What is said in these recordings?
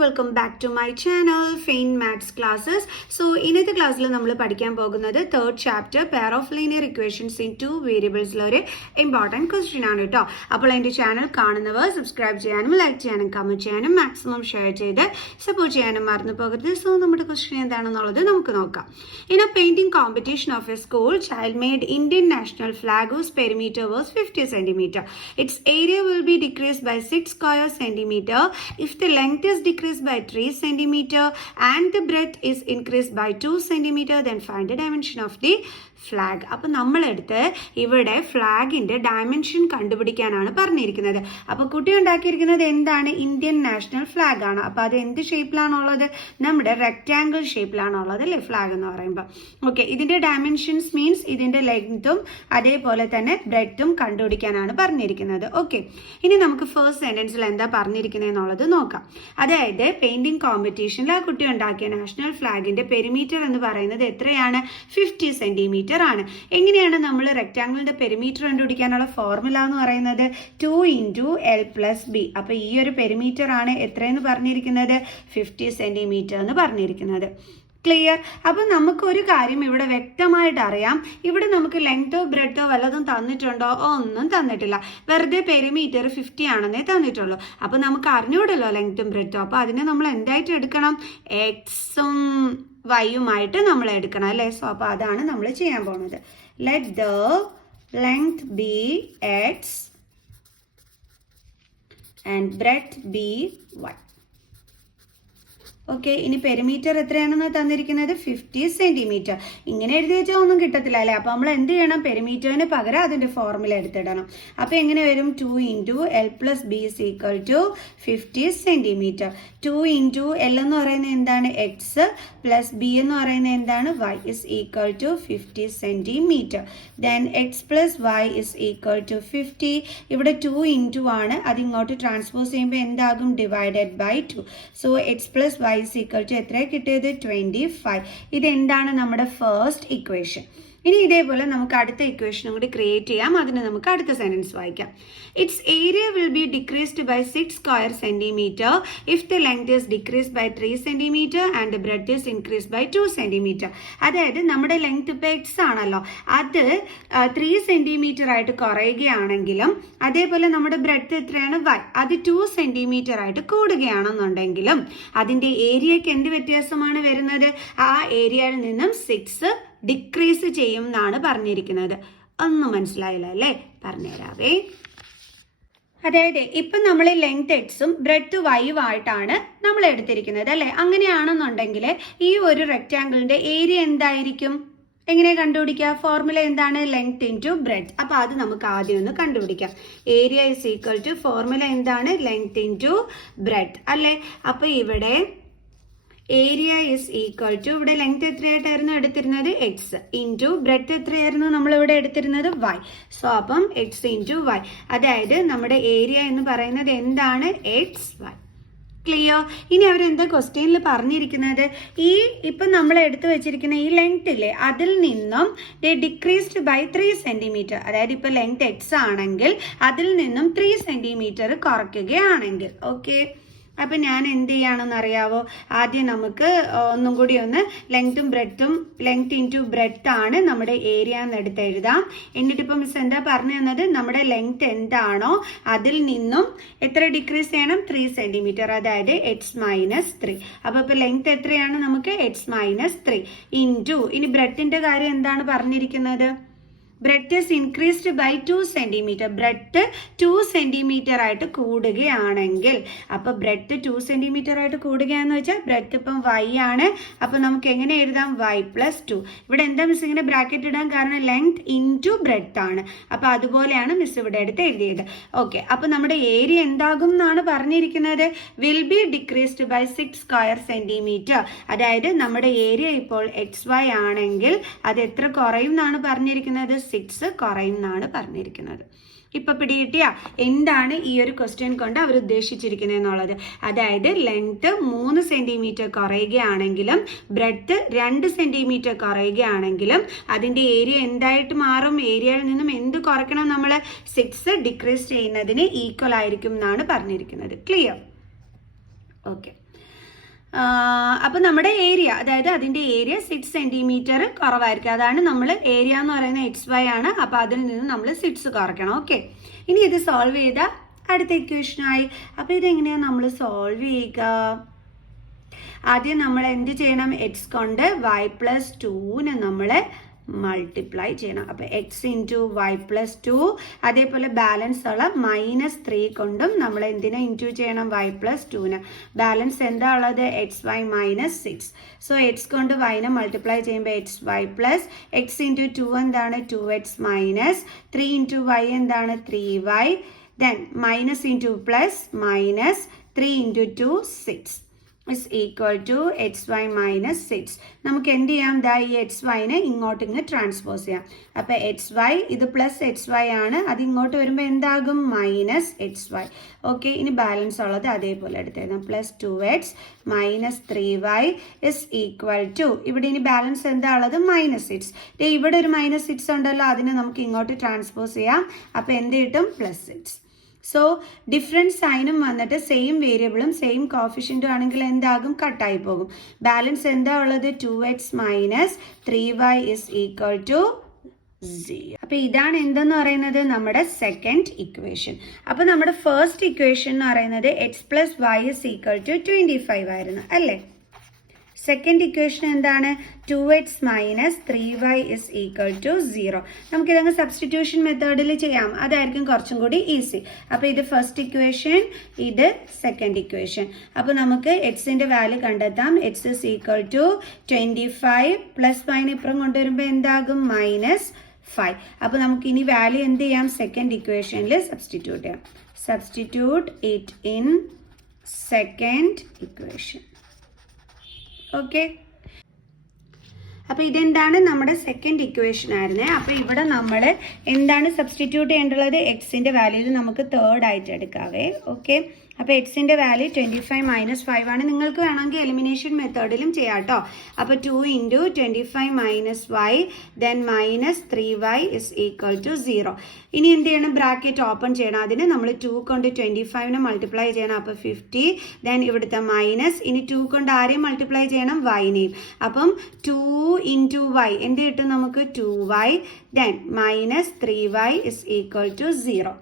Welcome back to my channel Fain maths classes. So ഇന്നത്തെ ക്ലാസ്സിൽ നമ്മൾ പഠിക്കാൻ പോകുന്നത് third chapter pair of linear equations in 2 വേരിയബിൾസിലൊരു ഇമ്പോർട്ടൻറ്റ് ക്വസ്റ്റ്യൻ ആണ് കേട്ടോ. അപ്പോൾ എൻ്റെ ചാനൽ കാണുന്നവർ സബ്സ്ക്രൈബ് ചെയ്യാനും ലൈക്ക് ചെയ്യാനും കമൻറ്റ് ചെയ്യാനും മാക്സിമം ഷെയർ ചെയ്ത് സപ്പോർട്ട് ചെയ്യാനും മറന്നു പോകരുത്. സോ നമ്മുടെ ക്വസ്റ്റ്യൻ എന്താണെന്നുള്ളത് നമുക്ക് നോക്കാം. In A painting competition of A school, child made Indian national flag whose perimeter was 50 centimeter. Its area will be decreased by 6 square centimeter if the length is decreased by 3 centimeter and the breadth is increased by 2 centimeter. Then find the dimension of the flag. അപ്പം നമ്മളെടുത്ത് ഇവിടെ ഫ്ലാഗിൻ്റെ dimension കണ്ടുപിടിക്കാനാണ് പറഞ്ഞിരിക്കുന്നത്. അപ്പോൾ കുട്ടി ഉണ്ടാക്കിയിരിക്കുന്നത് എന്താണ്? Indian national flag ആണ്. അപ്പോൾ അത് എന്ത് ഷേപ്പിലാണുള്ളത്? നമ്മുടെ റെക്റ്റാങ്കിൾ ഷേപ്പിലാണുള്ളത് അല്ലേ ഫ്ലാഗ് എന്ന് പറയുമ്പോൾ. ഓക്കെ, ഇതിൻ്റെ ഡയമെൻഷൻസ് മീൻസ് ഇതിൻ്റെ ലെങ്ത്തും അതേപോലെ തന്നെ ബ്രെഡ്ത്തും കണ്ടുപിടിക്കാനാണ് പറഞ്ഞിരിക്കുന്നത്. ഓക്കെ, ഇനി നമുക്ക് ഫസ്റ്റ് സെൻറ്റൻസിൽ എന്താ പറഞ്ഞിരിക്കുന്നത് എന്നുള്ളത് നോക്കാം. അതായത് പെയിൻറ്റിംഗ് കോമ്പറ്റീഷനിൽ ആ കുട്ടി ഉണ്ടാക്കിയ നാഷണൽ ഫ്ലാഗിൻ്റെ പെരിമീറ്റർ എന്ന് പറയുന്നത് എത്രയാണ്? 50 സെൻറ്റിമീറ്റർ ആണ്. എങ്ങനെയാണ് നമ്മൾ റെക്റ്റാങ്കിളിന്റെ പെരിമീറ്റർ കണ്ടുപിടിക്കാനുള്ള ഫോർമുല എന്ന് പറയുന്നത്? 2 × L + B. അപ്പൊ ഈ ഒരു പെരിമീറ്റർ ആണ് എത്രയെന്ന് പറഞ്ഞിരിക്കുന്നത്? 50 സെന്റിമീറ്റർ എന്ന് പറഞ്ഞിരിക്കുന്നത്. ക്ലിയർ? അപ്പം നമുക്കൊരു കാര്യം ഇവിടെ വ്യക്തമായിട്ട് അറിയാം. ഇവിടെ നമുക്ക് ലെങ്തോ ബ്രെഡോ വല്ലതും തന്നിട്ടുണ്ടോ? ഒന്നും തന്നിട്ടില്ല. വെറുതെ പെരിമീറ്റർ 50 ആണെന്നേ തന്നിട്ടുള്ളൂ. അപ്പം നമുക്ക് അറിഞ്ഞൂടല്ലോ ലെങ്ത്തും ബ്രെഡോ. അപ്പോൾ അതിനെ നമ്മൾ എന്തായിട്ട് എടുക്കണം? എക്സും വൈയുമായിട്ട് നമ്മൾ എടുക്കണം അല്ലേ? സോ അപ്പോൾ അതാണ് നമ്മൾ ചെയ്യാൻ പോകുന്നത്. Let the length be X and breadth be Y. Okay, ഇനി പെരിമീറ്റർ എത്രയാണെന്ന് തന്നിരിക്കുന്നത്? 50 സെന്റിമീറ്റർ. ഇങ്ങനെ എഴുതി വെച്ചാൽ ഒന്നും കിട്ടത്തില്ല അല്ലേ? അപ്പോൾ നമ്മൾ എന്ത് ചെയ്യണം? പെരിമീറ്ററിന് പകരം അതിൻ്റെ ഫോർമുല എടുത്തിടണം. അപ്പോൾ എങ്ങനെ വരും? 2 × L + B = 50 സെന്റിമീറ്റർ. 2 × L എന്ന് പറയുന്നത് എന്താണ്? എക്സ് പ്ലസ് ബി എന്ന് പറയുന്നത് എന്താണ്? Y = 50 centimetre. Then X plus Y = 50. ഇവിടെ 2 × ആണ്, അതിങ്ങോട്ട് ട്രാൻസ്പോസ് ചെയ്യുമ്പോൾ എന്താകും? /2. സോ എക്സ് പ്ലസ് വൈ എത്ര കിട്ടിയത്? 25. ഇതെന്താണ് നമ്മുടെ ഫസ്റ്റ് ഇക്വേഷൻ. ഇനി ഇതേപോലെ നമുക്ക് അടുത്ത ഇക്വേഷനും കൂടി ക്രിയേറ്റ് ചെയ്യാം. അതിന് നമുക്ക് അടുത്ത സെന്റൻസ് വായിക്കാം. Its area will be decreased by 6 square centimetre if the length is decreased by 3 centimetre and the breadth is increased by 2 centimetre. അതായത് നമ്മുടെ ലെങ്ത് ഇപ്പോൾ എക്സ് ആണല്ലോ, അത് 3 സെന്റിമീറ്റർ ആയിട്ട് കുറയുകയാണെങ്കിലും അതേപോലെ നമ്മുടെ ബ്രെഡ്ത്ത് എത്രയാണ്? വൈ, അത് 2 സെന്റിമീറ്റർ ആയിട്ട് കൂടുകയാണെന്നുണ്ടെങ്കിലും അതിൻ്റെ ഏരിയയ്ക്ക് എന്ത് വ്യത്യാസമാണ് വരുന്നത്? ആ ഏരിയയിൽ നിന്നും 6 ഡിക്രീസ് ചെയ്യും എന്നാണ് പറഞ്ഞിരിക്കുന്നത്. ഒന്നും മനസ്സിലായില്ല അല്ലേ? പറഞ്ഞുതരാവേ. അതായത് ഇപ്പം നമ്മൾ ലെങ്ത് എക്സും ബ്രെഡ്ത്ത് വൈയും ആയിട്ടാണ് നമ്മൾ എടുത്തിരിക്കുന്നത് അല്ലേ? അങ്ങനെയാണെന്നുണ്ടെങ്കിൽ ഈ ഒരു റെക്റ്റാങ്കിളിന്റെ ഏരിയ എന്തായിരിക്കും? എങ്ങനെ കണ്ടുപിടിക്കുക? ഫോർമുല എന്താണ്? Length × breadth. അപ്പോൾ അത് നമുക്ക് ആദ്യം ഒന്ന് കണ്ടുപിടിക്കാം. ഏരിയ = ഫോർമുല എന്താണ്? ലെങ്ത് × ബ്രെഡ്ത്ത് അല്ലേ? അപ്പോൾ ഇവിടെ ഏരിയ = ഇവിടെ ലെങ്ത് എത്രയായിട്ടായിരുന്നു എടുത്തിരുന്നത്? എക്സ് ഇൻറ്റു ബ്രെഡ്ത്ത് എത്രയായിരുന്നു നമ്മളിവിടെ എടുത്തിരുന്നത്? വൈ. സോ അപ്പം എക്സ് × വൈ. അതായത് നമ്മുടെ ഏരിയ എന്ന് പറയുന്നത് എന്താണ്? X Y. ക്ലിയർ? ഇനി അവരെന്താ ക്വസ്റ്റ്യനിൽ പറഞ്ഞിരിക്കുന്നത്? ഈ ഇപ്പം നമ്മൾ എടുത്തു വെച്ചിരിക്കുന്ന ഈ ലെങ്ത് ഇല്ലേ, അതിൽ നിന്നും ഡിക്രീസ്ഡ് ബൈ 3 സെന്റിമീറ്റർ. അതായത് ഇപ്പോൾ ലെങ്ത് എക്സ് ആണെങ്കിൽ അതിൽ നിന്നും 3 സെന്റിമീറ്റർ കുറയ്ക്കുകയാണെങ്കിൽ. ഓക്കെ, അപ്പം ഞാൻ എന്ത് ചെയ്യുകയാണെന്ന് അറിയാവോ? ആദ്യം നമുക്ക് ഒന്നും കൂടി ഒന്ന് ലെങ്ത്തും ബ്രെഡ്ത്തും ലെങ്ത് × ബ്രെഡ്ത്ത് ആണ് നമ്മുടെ ഏരിയ എന്ന് എടുത്ത് എഴുതാം. എന്നിട്ടിപ്പോൾ മിസ് എന്താ പറഞ്ഞു തന്നത്? നമ്മുടെ ലെങ്ത് എന്താണോ അതിൽ നിന്നും എത്ര ഡിക്രീസ് ചെയ്യണം? 3 സെന്റിമീറ്റർ. അതായത് x-3. അപ്പോൾ ഇപ്പോൾ ലെങ്ത് എത്രയാണ് നമുക്ക്? x-3 ഇൻറ്റു ഇനി ബ്രെഡ്ത്തിൻ്റെ കാര്യം എന്താണ് പറഞ്ഞിരിക്കുന്നത്? Breadth is increased by 2 centimetre. Breadth 2 centimetre ആയിട്ട് കൂടുകയാണെങ്കിൽ, അപ്പോൾ ബ്രെഡ്ത്ത് 2 സെന്റിമീറ്റർ ആയിട്ട് കൂടുകയാണെന്ന് വെച്ചാൽ ബ്രെഡ്ത്ത് ഇപ്പം വൈ ആണ്. അപ്പോൾ നമുക്ക് എങ്ങനെ എഴുതാം? y + 2. ഇവിടെ എന്താ മിസ് ഇങ്ങനെ ബ്രാക്കറ്റ് ഇടാൻ കാരണം? ലെങ്ത് × ബ്രെഡ്ത്ത് ആണ്. അപ്പോൾ അതുപോലെയാണ് മിസ് ഇവിടെ എടുത്ത് എഴുതിയത്. ഓക്കെ, അപ്പോൾ നമ്മുടെ ഏരിയ എന്താകും എന്നാണ് പറഞ്ഞിരിക്കുന്നത്? Will be decreased by 6 square centimetre. അതായത് നമ്മുടെ ഏരിയ ഇപ്പോൾ XY ആണെങ്കിൽ അത് എത്ര കുറയും എന്നാണ് പറഞ്ഞിരിക്കുന്നത്? 6 കുറയും എന്നാണ് പറഞ്ഞിരിക്കുന്നത്. ഇപ്പൊ പിടികിട്ടിയ എന്താണ് ഈ ഒരു ക്വസ്റ്റ്യൻ കൊണ്ട് അവർ ഉദ്ദേശിച്ചിരിക്കുന്നത് എന്നുള്ളത്? അതായത് ലെങ്ത് 3 സെന്റിമീറ്റർ കുറയുകയാണെങ്കിലും ബ്രെഡ്ത്ത് 2 സെന്റിമീറ്റർ കുറയുകയാണെങ്കിലും അതിന്റെ ഏരിയ എന്തായിട്ട് മാറും? ഏരിയയിൽ നിന്നും എന്ത് കുറയ്ക്കണം? നമ്മൾ 6 ഡിക്രീസ് ചെയ്യുന്നതിന് ഈക്വൽ ആയിരിക്കും എന്നാണ് പറഞ്ഞിരിക്കുന്നത്. ക്ലിയർ? ഓക്കെ. അപ്പോൾ നമ്മുടെ ഏരിയ, അതായത് അതിൻ്റെ ഏരിയ 6 സെൻറ്റിമീറ്റർ കുറവായിരിക്കും. അതാണ് നമ്മൾ ഏരിയ എന്ന് പറയുന്നത് XY ആണ്. അപ്പോൾ അതിൽ നിന്ന് നമ്മൾ 6 കുറയ്ക്കണം. ഓക്കെ, ഇനി ഇത് സോൾവ് ചെയ്താൽ അടുത്ത ഇക്വേഷനായി. അപ്പോൾ ഇതെങ്ങനെയാണ് നമ്മൾ സോൾവ് ചെയ്യുക? ആദ്യം നമ്മൾ എന്ത് ചെയ്യണം? x കൊണ്ട് y+2നെ നമ്മൾ മൾട്ടിപ്ലൈ ചെയ്യണം. അപ്പോൾ x ഇൻറ്റു y+2, അതേപോലെ ബാലൻസ് ഉള്ള -3 കൊണ്ടും നമ്മൾ എന്തിനെ ഇൻറ്റു ചെയ്യണം? y+2ന്. ബാലൻസ് എന്താ ഉള്ളത്? xy -6. സോ x കൊണ്ട് yനെ മൾട്ടിപ്ലൈ ചെയ്യുമ്പോൾ xy പ്ലസ് x ഇൻറ്റു 2 എന്താണ്? 2x മൈനസ് 3 ഇൻറ്റു y എന്താണ്? 3y. Then minus into plus minus 3 into 2 6 is equal to xy minus 6. നമുക്ക് എന്ത് ചെയ്യാം? ദാ ഈ xyനെ ഇങ്ങോട്ട് ട്രാൻസ്പോസ് ചെയ്യാം. അപ്പോൾ xy ഇത് പ്ലസ് xy ആണ്, അത് ഇങ്ങോട്ട് വരുമ്പോൾ എന്താകും? Minus xy. ഓക്കെ, ഇനി ബാലൻസ് ഉള്ളത് അതേപോലെ എടുത്തെഴുതാം. Plus 2x minus 3y is equal to, ഇവിടെ ഇനി ബാലൻസ് എന്താ ഉള്ളത്? -6. ഇവിടെ ഒരു -6 ഉണ്ടല്ലോ, അതിനെ നമുക്ക് ഇങ്ങോട്ട് ട്രാൻസ്പോസ് ചെയ്യാം. അപ്പോൾ എന്ത് കിട്ടും? +6. സോ ഡിഫറെൻറ്റ് സൈനും വന്നിട്ട് സെയിം വേരിയബിളും സെയിം കോഫിഷ്യൻറ്റും ആണെങ്കിൽ എന്താകും? കട്ടായി പോകും. ബാലൻസ് എന്താ ഉള്ളത്? 2x minus 3y is equal to 0. അപ്പോൾ ഇതാണ് എന്തെന്ന് പറയുന്നത്? നമ്മുടെ സെക്കൻഡ് ഇക്വേഷൻ. അപ്പോൾ നമ്മുടെ ഫസ്റ്റ് ഇക്വേഷൻ എന്ന് പറയുന്നത് x+y ഇസ് ഈക്വൽ ടു 25 ആയിരുന്നു അല്ലേ? സെക്കൻഡ് ഇക്വേഷൻ എന്താണ്? 2x minus 3y is equal to 0. നമുക്കിതങ്ങ് സബ്സ്റ്റിറ്റ്യൂഷൻ മെത്തേഡിൽ ചെയ്യാം, അതായിരിക്കും കുറച്ചും കൂടി ഈസി. അപ്പോൾ ഇത് ഫസ്റ്റ് ഇക്വേഷൻ, ഇത് സെക്കൻഡ് ഇക്വേഷൻ. അപ്പോൾ നമുക്ക് എക്സിൻ്റെ വാല്യൂ കണ്ടെത്താം. x is equal to 25 plus y ഇപ്പുറം കൊണ്ടുവരുമ്പോൾ എന്താകും? -5. അപ്പോൾ നമുക്ക് ഇനി വാല്യൂ എന്ത് ചെയ്യാം? സെക്കൻഡ് ഇക്വേഷനിൽ സബ്സ്റ്റിറ്റ്യൂട്ട് ചെയ്യാം. Substitute it in second equation. Okay, അപ്പോൾ ഇതെന്താണ്? നമ്മുടെ സെക്കൻഡ് ഇക്വേഷൻ ആയിരുന്നേ. അപ്പോൾ ഇവിടെ നമ്മൾ എന്താണ് സബ്സ്റ്റിറ്റ്യൂട്ട് ചെയ്യേണ്ടത്? എക്സിൻ്റെ വാല്യൂ നമുക്ക് തേർഡ് ആയിട്ട് എടുക്കാവേ. ഓക്കെ, അപ്പോൾ എക്സിൻ്റെ വാല്യൂ 25 മൈനസ് 5 ആണ്. നിങ്ങൾക്ക് വേണമെങ്കിൽ എലിമിനേഷൻ മെത്തേഡിലും ചെയ്യാം കേട്ടോ. അപ്പോൾ 2 into 25 minus y then minus 3y is equal to 0. ഇനി എന്ത് ചെയ്യണം? ബ്രാക്കറ്റ് ഓപ്പൺ ചെയ്യണം. അതിന് നമ്മൾ 2 കൊണ്ട് 25നെ മൾട്ടിപ്ലൈ ചെയ്യണം. അപ്പോൾ 50. ദെൻ ഇവിടുത്തെ മൈനസ്, ഇനി 2 കൊണ്ട് ആരെയും മൾട്ടിപ്ലൈ ചെയ്യണം? yനെയും. അപ്പം 2 ഇൻറ്റു y എന്ത് കിട്ടും നമുക്ക്? 2y. Then minus 3y is equal to 0.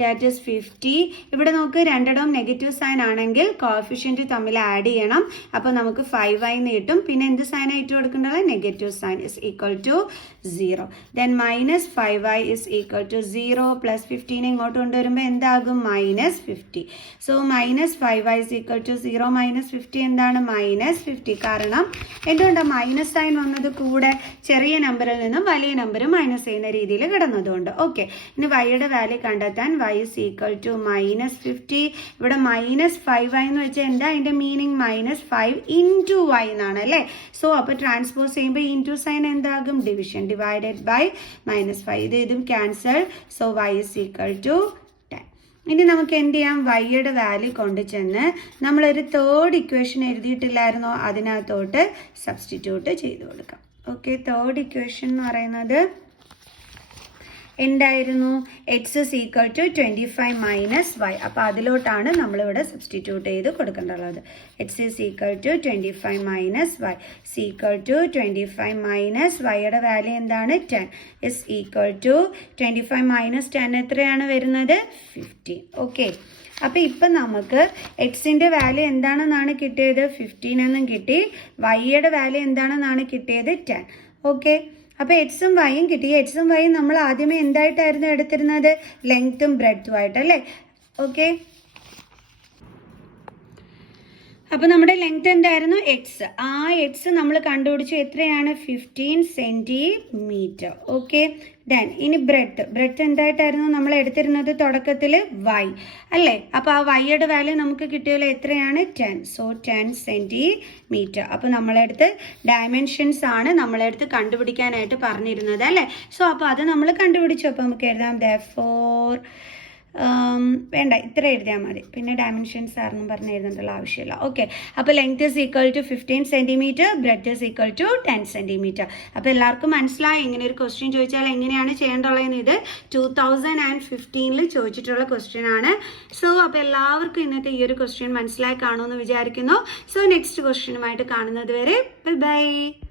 That is 50. ഇവിടെ നമുക്ക് രണ്ടിടവും നെഗറ്റീവ് സൈൻ ആണെങ്കിൽ കോഫിഷ്യൻറ്റ് തമ്മിൽ ആഡ് ചെയ്യണം. അപ്പോൾ നമുക്ക് 5y എന്ന് കിട്ടും. പിന്നെ എന്ത് സൈൻ ആയിട്ട് കൊടുക്കേണ്ടത്? Negative sign is equal to 0. Then minus 5y is equal to 0 plus 15 ഇങ്ങോട്ട് കൊണ്ടുവരുമ്പോൾ എന്താകും? -50. So minus 5y is equal to 0 minus 50 എന്താണ്? -50. കാരണം എന്തുകൊണ്ടാണ് മൈനസ് സൈൻ വന്നത്? കൂടെ ചെറിയ നമ്പറിൽ നിന്നും വലിയ നമ്പർ മൈനസ് ചെയ്യുന്ന രീതിയിൽ കിടന്നതുകൊണ്ട്. ഓക്കെ, ഇനി വൈയുടെ വാല്യൂ കണ്ടെത്താൻ y is equal to -50. ഇവിടെ -5y എന്ന് വെച്ചാൽ എന്താ? അതിൻ്റെ മീനിങ് -5 ഇൻറ്റു y എന്നാണ് അല്ലേ? സോ അപ്പോൾ ട്രാൻസ്പോസ് ചെയ്യുമ്പോൾ ഇൻറ്റു സൈൻ എന്താകും? ഡിവിഷൻ. Divided by -5. ഇതും cancel. So y is equal to 10. ഇനി നമുക്ക് എന്ത് ചെയ്യാം? വൈയുടെ വാല്യൂ കൊണ്ട് ചെന്ന് നമ്മളൊരു തേർഡ് ഇക്വേഷൻ എഴുതിയിട്ടില്ലായിരുന്നോ? അതിനകത്തോട്ട് സബ്സ്റ്റിറ്റ്യൂട്ട് ചെയ്ത് കൊടുക്കാം. ഓക്കെ, തേർഡ് ഇക്വേഷൻ എന്ന് പറയുന്നത് എന്തായിരുന്നു? x is equal to 25 minus y. അപ്പോൾ അതിലോട്ടാണ് നമ്മളിവിടെ സബ്സ്റ്റിറ്റ്യൂട്ട് ചെയ്ത് കൊടുക്കേണ്ടത്. x is equal to 25 minus y is equal to 25 minus വൈയുടെ വാല്യൂ എന്താണ്? 10 is equal to 25 മൈനസ് 10 എത്രയാണ് വരുന്നത്? 15. ഓക്കെ, അപ്പോൾ ഇപ്പം നമുക്ക് എക്സിൻ്റെ വാല്യൂ എന്താണെന്നാണ് കിട്ടിയത്? 15 എന്നും കിട്ടി. വൈയുടെ വാല്യൂ എന്താണെന്നാണ് കിട്ടിയത്? 10. ഓക്കെ, അപ്പോൾ എക്സും വൈയും കിട്ടി. എക്സും വൈയും നമ്മൾ ആദ്യമേ എന്തായിട്ടായിരുന്നു എടുത്തിരുന്നത്? ലെങ്ത്തും ബ്രെഡ്ത്തും ആയിട്ട് അല്ലേ? ഓക്കെ, അപ്പോൾ നമ്മുടെ ലെങ്ത് എന്തായിരുന്നു? എക്സ്. ആ എക്സ് നമ്മൾ കണ്ടുപിടിച്ചു. എത്രയാണ്? 15 സെൻറ്റിമീറ്റർ. ഓക്കെ, ദെൻ ഇനി ബ്രെഡ്ത്ത് എന്തായിട്ടായിരുന്നു നമ്മൾ എടുത്തിരുന്നത്? തുടക്കത്തിൽ വൈ അല്ലേ? അപ്പോൾ ആ വൈയുടെ വാല്യൂ നമുക്ക് കിട്ടിയല്ലോ. എത്രയാണ്? 10. So 10 centimetre. അപ്പോൾ നമ്മളെടുത്ത് ഡയമെൻഷൻസ് ആണ് നമ്മളെടുത്ത് കണ്ടുപിടിക്കാനായിട്ട് പറഞ്ഞിരുന്നത് അല്ലേ? സോ അപ്പോൾ അത് നമ്മൾ കണ്ടുപിടിച്ചു. അപ്പോൾ നമുക്ക് എഴുതാം therefore വേണ്ട, ഇത്ര എഴുതിയാൽ മതി. പിന്നെ ഡയമെൻഷൻസ് ആണെന്നും പറഞ്ഞ് എഴുതേണ്ടുള്ള ആവശ്യമില്ല. ഓക്കെ, അപ്പോൾ length is equal to 15 centimetre, breadth is equal to 10 centimetre. അപ്പോൾ എല്ലാവർക്കും മനസ്സിലായി ഇങ്ങനെ ഒരു ക്വസ്റ്റ്യൻ ചോദിച്ചാൽ എങ്ങനെയാണ് ചെയ്യേണ്ടുള്ളതെന്ന്. ഇത് 2015 ചോദിച്ചിട്ടുള്ള ക്വസ്റ്റ്യൻ ആണ്. സോ അപ്പോൾ എല്ലാവർക്കും ഇന്നത്തെ ഈ ഒരു ക്വസ്റ്റ്യൻ മനസ്സിലായി കാണുമെന്ന് വിചാരിക്കുന്നു. സോ നെക്സ്റ്റ് ക്വസ്റ്റ്യനുമായിട്ട് കാണുന്നത് വരെ ബൈ ബൈ.